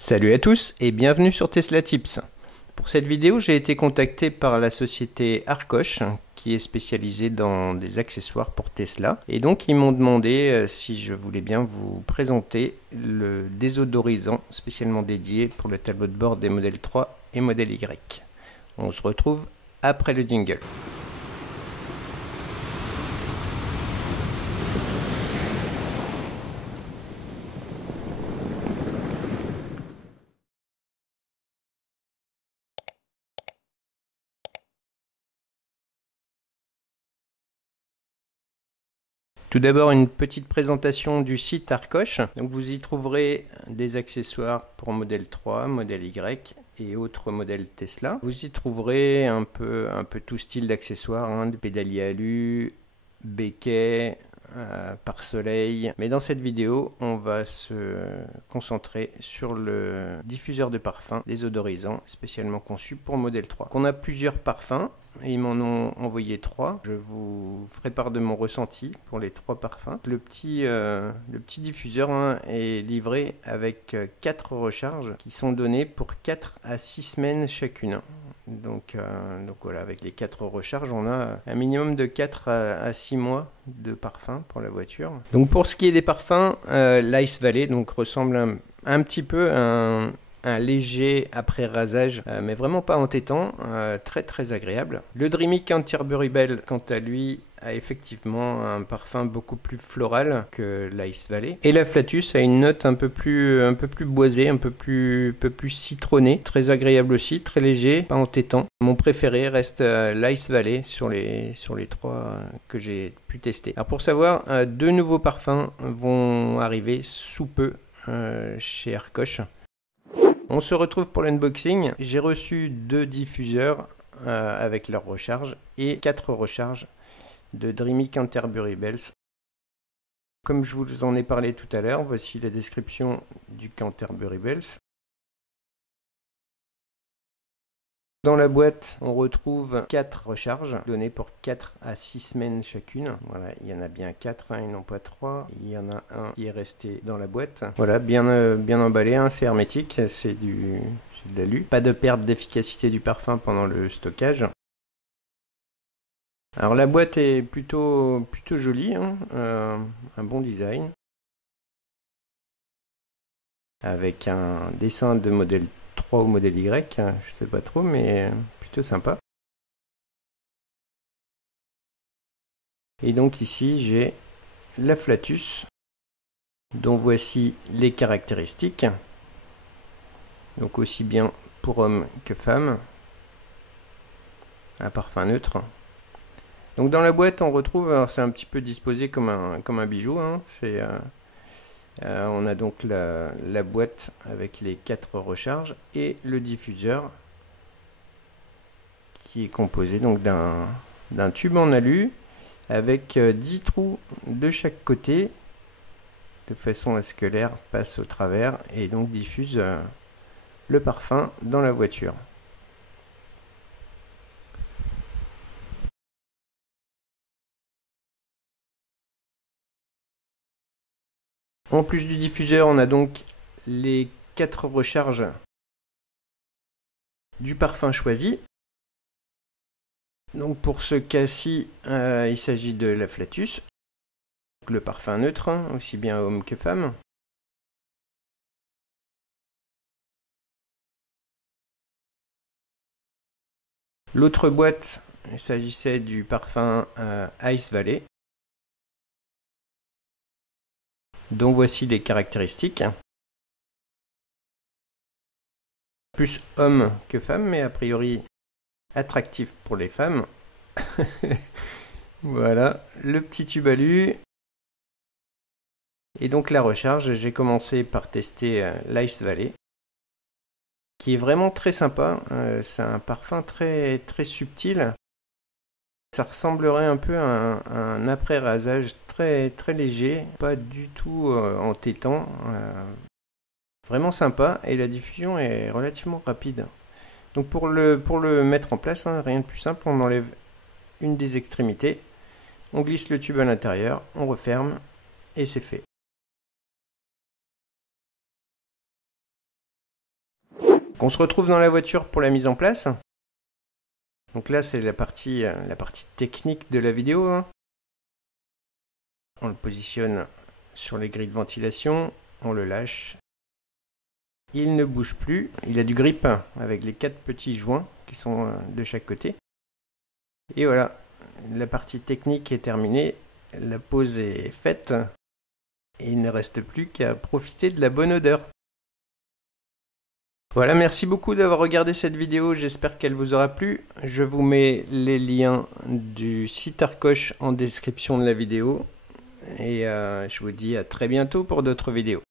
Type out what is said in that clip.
Salut à tous et bienvenue sur Tesla Tips. Pour cette vidéo, j'ai été contacté par la société Arcoche qui est spécialisée dans des accessoires pour Tesla. Et donc ils m'ont demandé si je voulais bien vous présenter le désodorisant spécialement dédié pour le tableau de bord des modèles 3 et modèle Y. On se retrouve après le jingle. Tout d'abord, une petite présentation du site Arcoche. Donc, vous y trouverez des accessoires pour modèle 3, modèle Y et autres modèles Tesla. Vous y trouverez un peu tout style d'accessoires, des pédaliers alu, béquets, pare-soleil. Mais dans cette vidéo, on va se concentrer sur le diffuseur de parfum désodorisant spécialement conçu pour modèle 3. On a plusieurs parfums. Ils m'en ont envoyé 3. Je vous ferai part de mon ressenti pour les 3 parfums. Le petit diffuseur est livré avec 4 recharges qui sont données pour 4 à 6 semaines chacune. Donc voilà, avec les 4 recharges, on a un minimum de 4 à 6 mois de parfum pour la voiture. Donc pour ce qui est des parfums, l'Ice Valley donc, ressemble un petit peu à un léger après rasage, mais vraiment pas entêtant, très agréable. Le Dreamy Canterbury Bell, quant à lui, a effectivement un parfum beaucoup plus floral que l'Ice Valley. Et la Flatus a une note un peu plus boisée, un peu plus citronnée, très agréable aussi, très léger, pas entêtant. Mon préféré reste l'Ice Valley sur les 3 que j'ai pu tester. Alors pour savoir, 2 nouveaux parfums vont arriver sous peu chez Arcoche. On se retrouve pour l'unboxing. J'ai reçu 2 diffuseurs avec leur recharge et 4 recharges de Dreamy Canterbury Bells. Comme je vous en ai parlé tout à l'heure, voici la description du Canterbury Bells. Dans la boîte, on retrouve 4 recharges données pour 4 à 6 semaines chacune. Voilà, il y en a bien 4 et non pas 3. Il y en a un qui est resté dans la boîte. Voilà, bien emballé, c'est hermétique, c'est de l'alu. Pas de perte d'efficacité du parfum pendant le stockage. Alors la boîte est plutôt jolie, un bon design. Avec un dessin de modèle 3 ou modèle Y, je sais pas trop, mais plutôt sympa. Et donc ici j'ai la Flatus, dont voici les caractéristiques. Donc aussi bien pour hommes que femmes. Un parfum neutre. Donc dans la boîte on retrouve, alors c'est un petit peu disposé comme un bijou, on a donc la boîte avec les 4 recharges et le diffuseur qui est composé donc d'un tube en alu avec 10 trous de chaque côté de façon à ce que l'air passe au travers et donc diffuse le parfum dans la voiture. En plus du diffuseur, on a donc les 4 recharges du parfum choisi. Donc pour ce cas-ci, il s'agit de la Flatus, le parfum neutre, aussi bien homme que femme. L'autre boîte, il s'agissait du parfum Ice Valley, dont voici les caractéristiques. Plus homme que femme, mais a priori attractif pour les femmes. Voilà, le petit tube alu. Et donc la recharge, j'ai commencé par tester l'Ice Valley, qui est vraiment très sympa. C'est un parfum très subtil. Ça ressemblerait un peu à un après-rasage très léger, pas du tout entêtant. Vraiment sympa et la diffusion est relativement rapide. Donc pour le mettre en place, rien de plus simple, on enlève une des extrémités, on glisse le tube à l'intérieur, on referme et c'est fait. On se retrouve dans la voiture pour la mise en place. Donc là, c'est la partie technique de la vidéo, hein. On le positionne sur les grilles de ventilation, on le lâche. Il ne bouge plus, il a du grip avec les 4 petits joints qui sont de chaque côté. Et voilà, la partie technique est terminée, la pause est faite et il ne reste plus qu'à profiter de la bonne odeur. Voilà, merci beaucoup d'avoir regardé cette vidéo, j'espère qu'elle vous aura plu. Je vous mets les liens du site Arcoche en description de la vidéo. Et je vous dis à très bientôt pour d'autres vidéos.